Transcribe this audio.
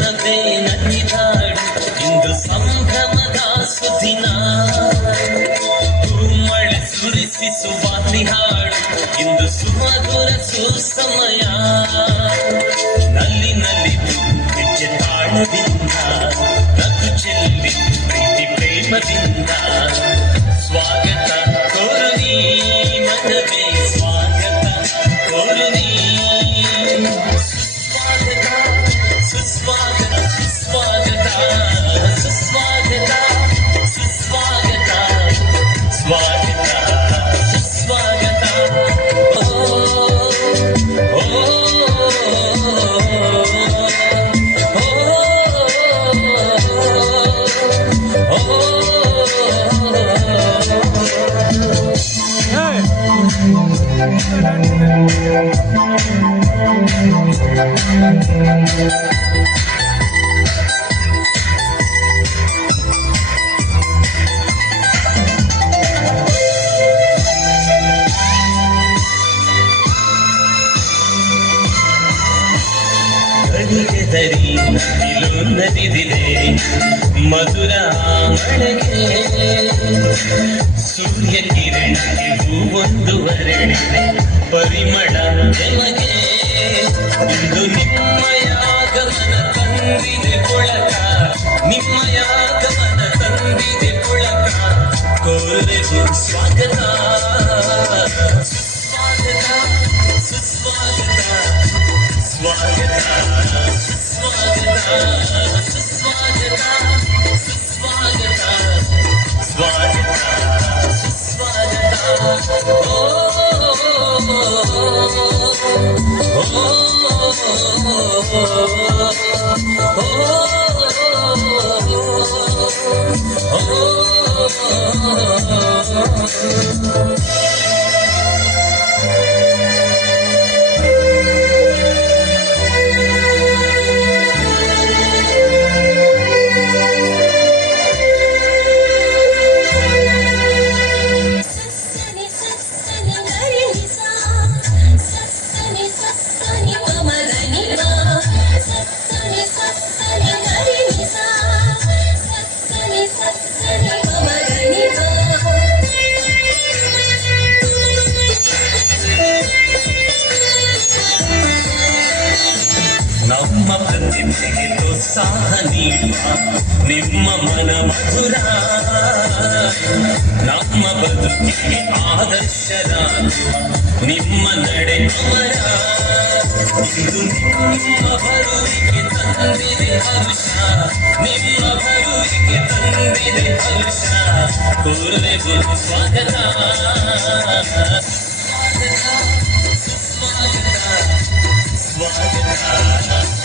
ಮನವೇ ನಲಿದಾಡು ಇಂದು ಸಂಭ್ರಮದ ಸುದಿನ ಮಳೆ ಸುರಿಸಿ ಸುವಾಸಿ ಹಾಡು ಇಂದು ಸುಮಧುರ ಸುಸಮಯ ನಲ್ಲಿ ನಲಿದು ಹೆಜ್ಜೆ ತಾಳದಿಂದ ನಗು ಚೆಲ್ಲಿ ಪ್ರೀತಿ ಪ್ರೇಮದಿಂದ ಸ್ವಾಗತ ಕೋರುನಿ ಮನವೇ ಸ್ವಾಗತ ಕೋರುನಿ ಸುಸ್ವಾಗತ ಸುಸ್ವಾಗತ ಸುಸ್ವಾಗತ ಸುಸ್ವಾಗತ ಸ್ವಾಗತ ಸುಸ್ವಾಗತ ದರಿ ನದಿಲು ನದಿದಿದೆ ಮಧುರ ಮಳೆಗೆ ಸೂರ್ಯ ಕಿರಣಕ್ಕೆ ಹೂವೊಂದು ಹರಡಿದೆ ಪರಿಮಳ ನಮಗೆ ಇಂದು ನಿಮ್ಮಯ ಆಗಮನ ತಂದಿದೆ ಪುಳಕ ನಿಮ್ಮಯ ಆಗಮನ ತಂದಿದೆ ಪುಳಕ ಕೋರುವೆವು ಸ್ವಾಗತ ಸುಸ್ವಾಗತ ಸುಸ್ವಾಗತ ಸ್ವಾಗತ ಸುಸ್ವಾಗತ ಸುಸ್ವಾಗತ ಸುಸ್ವಾಗತ ಸ್ವಾಗತ ಸುಸ್ವಾಗತ ನಮ್ಮ ಪ್ರತಿಭೆಗೆ ಪ್ರೋತ್ಸಾಹ ನೀಡುವ ನಿಮ್ಮ ಮನ ಮಧುರ ನಮ್ಮ ಬದುಕಿಗೆ ಆದರ್ಶರಾಗುವ ನಿಮ್ಮ ನಡೆ ಅಮರ ಇಂದು ನಿಮ್ಮ ಬರುವಿಗೆ ತಂದಿದೆ ಹರುಷ ನಿಮ್ಮ ಬರುವಿಗೆ ತಂದಿದೆ ಹರುಷ ಕೋರುವೆವು ಸ್ವಾಗತ ಸ್ವಾಗತ